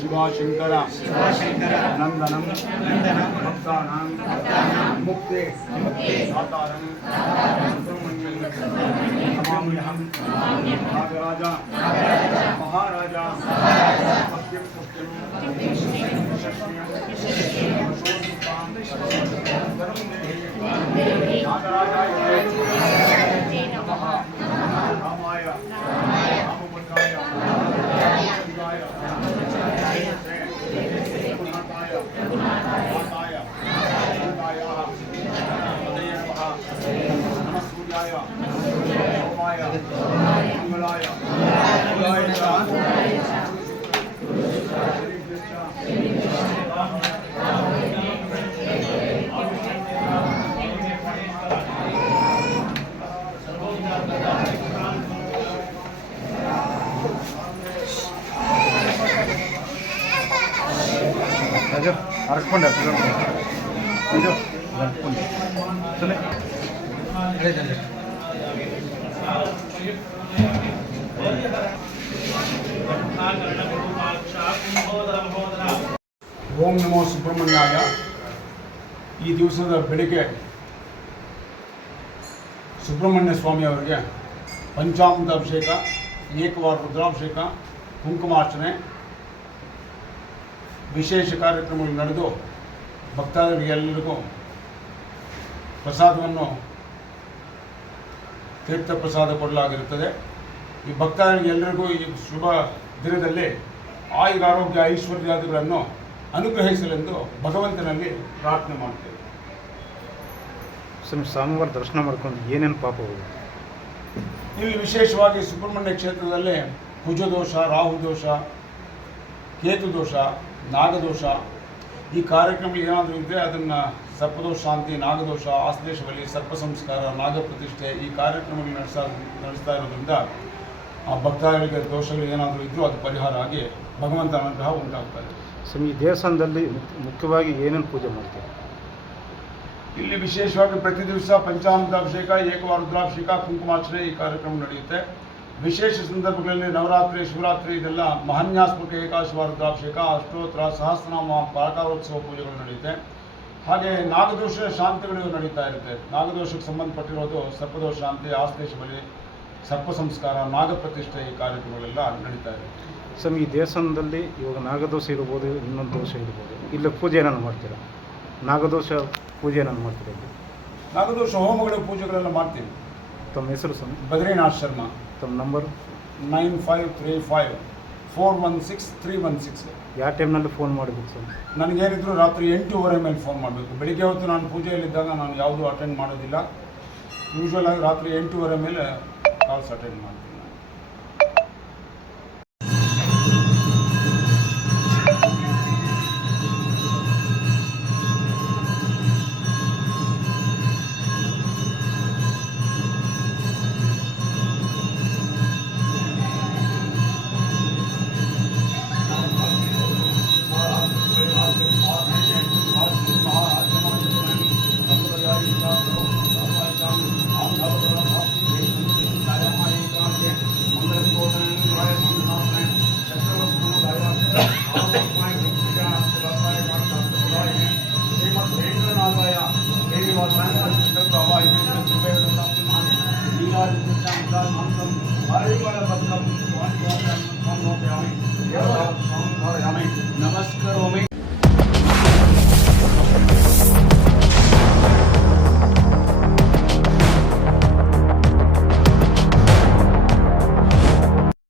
शिवाशंकर नंदनम भक्तानां मुक्ते सातारं सुब्रह्मण्यं नमाम्यहं नागराजा महाराजा सत्यं नागराजाय नमः रामाय रामभद्राय शिवाय ಅರ್ಸ್ಕೊಂಡೆ ಇದು ಚಲೇ ಓಂ ನಮೋ ಸುಬ್ರಹ್ಮಣ್ಯಾಯ. ಈ ದಿವಸದ ಬೆಳಿಗ್ಗೆ ಸುಬ್ರಹ್ಮಣ್ಯ ಸ್ವಾಮಿ ಅವರಿಗೆ ಪಂಚಾಮೃತ ಅಭಿಷೇಕ, ಏಕವಾರ ರುದ್ರಾಭಿಷೇಕ, ಕುಂಕುಮಾರ್ಚನೆ ವಿಶೇಷ ಕಾರ್ಯಕ್ರಮಗಳು ನಡೆದು ಭಕ್ತಾದಿಗಳಿಗೆಲ್ಲರಿಗೂ ಪ್ರಸಾದವನ್ನು ತೀರ್ಥ ಪ್ರಸಾದ ಕೊಡಲಾಗಿರುತ್ತದೆ. ಈ ಭಕ್ತಾದಿಗಳಿಗೆಲ್ಲರಿಗೂ ಈ ಶುಭ ದಿನದಲ್ಲಿ ಆಯುರಾರೋಗ್ಯ ಐಶ್ವರ್ಯಾದಿಗಳನ್ನು ಅನುಗ್ರಹಿಸಲೆಂದು ಭಗವಂತನಲ್ಲಿ ಪ್ರಾರ್ಥನೆ ಮಾಡ್ತೇವೆ. ಸ್ವಾಮಿವಾರ ದರ್ಶನ ಮಾಡ್ಕೊಂಡು ಏನೇನು ಪಾಪ ಹೋಗುತ್ತೆ? ಇಲ್ಲಿ ವಿಶೇಷವಾಗಿ ಸುಬ್ರಹ್ಮಣ್ಯ ಕ್ಷೇತ್ರದಲ್ಲಿ ಕುಜದೋಷ, ರಾಹುದೋಷ, ಕೇತುದೋಷ, ನಾಗದೋಷ ಈ ಕಾರ್ಯಕ್ರಮ ಏನಾದರೂ ಇದ್ದರೆ ಅದನ್ನು ಸರ್ಪದೋಷ ಶಾಂತಿ, ನಾಗದೋಷ, ಆಶ್ಲೇಷ ಬಲಿ, ಸರ್ಪ ಸಂಸ್ಕಾರ, ನಾಗ ಪ್ರತಿಷ್ಠೆ ಈ ಕಾರ್ಯಕ್ರಮಗಳು ನಡೆಸ್ತಾ ಇರೋದ್ರಿಂದ ಆ ಭಕ್ತಾದಿಗಳಿಗೆ ದೋಷಗಳು ಏನಾದರೂ ಇದ್ದರೂ ಅದು ಪರಿಹಾರ ಆಗಿ ಭಗವಂತನ ಅನುಗ್ರಹ ಉಂಟಾಗ್ತದೆ. ಈ ದೇವಸ್ಥಾನದಲ್ಲಿ ಮುಖ್ಯವಾಗಿ ಏನೇನು ಪೂಜೆ ಮಾಡ್ತೀವಿ? ಇಲ್ಲಿ ವಿಶೇಷವಾಗಿ ಪ್ರತಿ ದಿವಸ ಪಂಚಾಮೃತ ಅಭಿಷೇಕ, ಏಕವಾರ ರುದ್ರಾಭಿಷೇಕ, ಕುಂಕುಮಾರ್ಚನೆ ಈ ಕಾರ್ಯಕ್ರಮ ನಡೆಯುತ್ತೆ. ವಿಶೇಷ ಸಂದರ್ಭಗಳಲ್ಲಿ ನವರಾತ್ರಿ, ಶಿವರಾತ್ರಿ ಇದೆಲ್ಲ ಮಹಾನ್ಯಾಸ್ಮಕ ಏಕಾದಶವಾರ ರುದ್ರಾಭಿಷೇಕ, ಅಷ್ಟೋತ್ತರ, ಸಹಸ್ರನಾಮ, ಪ್ರಾಕಾರೋತ್ಸವ ಪೂಜೆಗಳು ನಡೆಯುತ್ತೆ. ಹಾಗೆ ನಾಗದೋಷ ಶಾಂತಿಗಳು ನಡೀತಾ ಇರುತ್ತೆ. ನಾಗದೋಷಕ್ಕೆ ಸಂಬಂಧಪಟ್ಟಿರೋದು ಸರ್ಪದೋಷ ಶಾಂತಿ, ಆಶ್ಲೇಷ ಬಲಿ, ಸರ್ಪ ಸಂಸ್ಕಾರ, ನಾಗ ಪ್ರತಿಷ್ಠೆ ಈ ಕಾರ್ಯಕ್ರಮಗಳೆಲ್ಲ ನಡೀತಾ ಇರುತ್ತೆ. ಈ ದೇವಸ್ಥಾನದಲ್ಲಿ ಇವಾಗ ನಾಗದೋಷ ಇರ್ಬೋದು, ಇನ್ನೊಂದು ದೋಷ ಇರ್ಬೋದು, ಇಲ್ಲಿ ಪೂಜೆ ಏನಾದ್ರು ಮಾಡ್ತೀರಾ? ನಾಗದೋಷ ಪೂಜೆ ಏನಾದ್ರು ಮಾಡ್ತೀರಾ? ನಾಗದೋಷ ಹೋಮಗಳ ಪೂಜೆಗಳೆಲ್ಲ ಮಾಡ್ತೀವಿ. ತಮ್ಮ ಹೆಸರು ಸ್ವಾಮಿ? ಬದ್ರಿನಾಥ್ ಶರ್ಮಾ. ತಮ್ಮ ನಂಬರ್? 9535416316. ಯಾವ ಟೈಮ್ನಲ್ಲಿ ಫೋನ್ ಮಾಡಬೇಕು ಸ್ವಾಮಿ? ನನಗೇನಿದ್ರು ರಾತ್ರಿ 8:30 ಮೇಲೆ ಫೋನ್ ಮಾಡಬೇಕು. ಬೆಳಿಗ್ಗೆ ಹೊತ್ತು ನಾನು ಪೂಜೆಯಲ್ಲಿದ್ದಾಗ ನಾನು ಯಾವುದೂ ಅಟೆಂಡ್ ಮಾಡೋದಿಲ್ಲ. ಯೂಶ್ವಲಾಗಿ ರಾತ್ರಿ 8:30 ಮೇಲೆ ಕಾಲ್ಸ್ ಅಟೆಂಡ್ ಮಾಡ್ತೀನಿ.